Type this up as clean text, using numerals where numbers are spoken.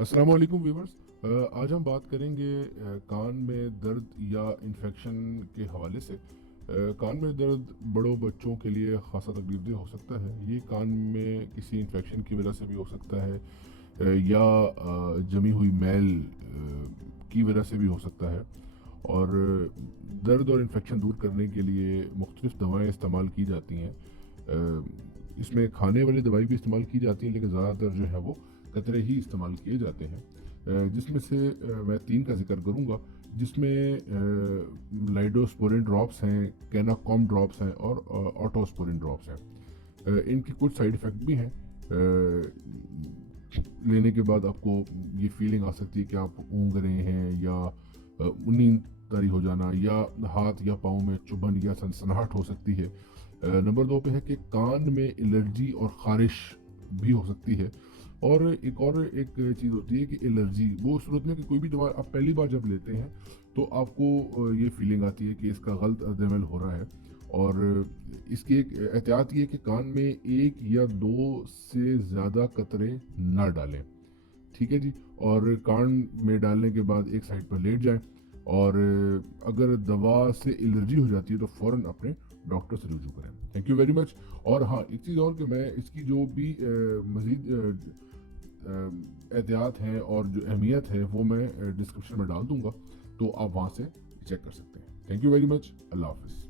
अस्सलाम वालेकुम व्यूवर्स। आज हम बात करेंगे कान में दर्द या इन्फेक्शन के हवाले से। कान में दर्द बड़ों बच्चों के लिए खासा तकलीफदेह हो सकता है। ये कान में किसी इन्फेक्शन की वजह से भी हो सकता है, या जमी हुई मैल की वजह से भी हो सकता है। और दर्द और इन्फेक्शन दूर करने के लिए मुख्तलिफ दवाएं इस्तेमाल की जाती हैं। इसमें खाने वाली दवाई भी इस्तेमाल की जाती है, लेकिन ज़्यादातर जो है वो कतरे ही इस्तेमाल किए जाते हैं। जिसमें से मैं 3 का जिक्र करूँगा, जिसमें लाइडोस्पोरिन ड्रॉप्स हैं, कैनाकॉम ड्रॉप्स हैं और ऑटोस्पोरिन ड्रॉप्स हैं। इनकी कुछ साइड इफ़ेक्ट भी हैं। लेने के बाद आपको ये फीलिंग आ सकती है कि आप ऊँग रहे हैं, या नींद तारी हो जाना, या हाथ या पाँव में चुभन या सनसनाहट हो सकती है। नंबर 2 पे है कि कान में एलर्जी और ख़ारिश भी हो सकती है। और एक चीज़ होती है कि एलर्जी वो सूरत में कि कोई भी दवा आप पहली बार जब लेते हैं तो आपको ये फीलिंग आती है कि इसका गलत इस्तेमाल हो रहा है। और इसकी एक एहतियात ये है कि कान में 1 या 2 से ज़्यादा कतरे ना डालें। ठीक है जी। और कान में डालने के बाद एक साइड पर लेट जाएं। और अगर दवा से एलर्जी हो जाती है तो फ़ौरन अपने डॉक्टर से रुजू करें। Thank you very much. और हाँ, एक चीज़ और कि मैं इसकी जो भी मज़ीद एहतियात हैं और जो अहमियत है वो मैं डिस्क्रिप्शन में डाल दूंगा, तो आप वहाँ से चेक कर सकते हैं। Thank you very much. Allah हाफिज़।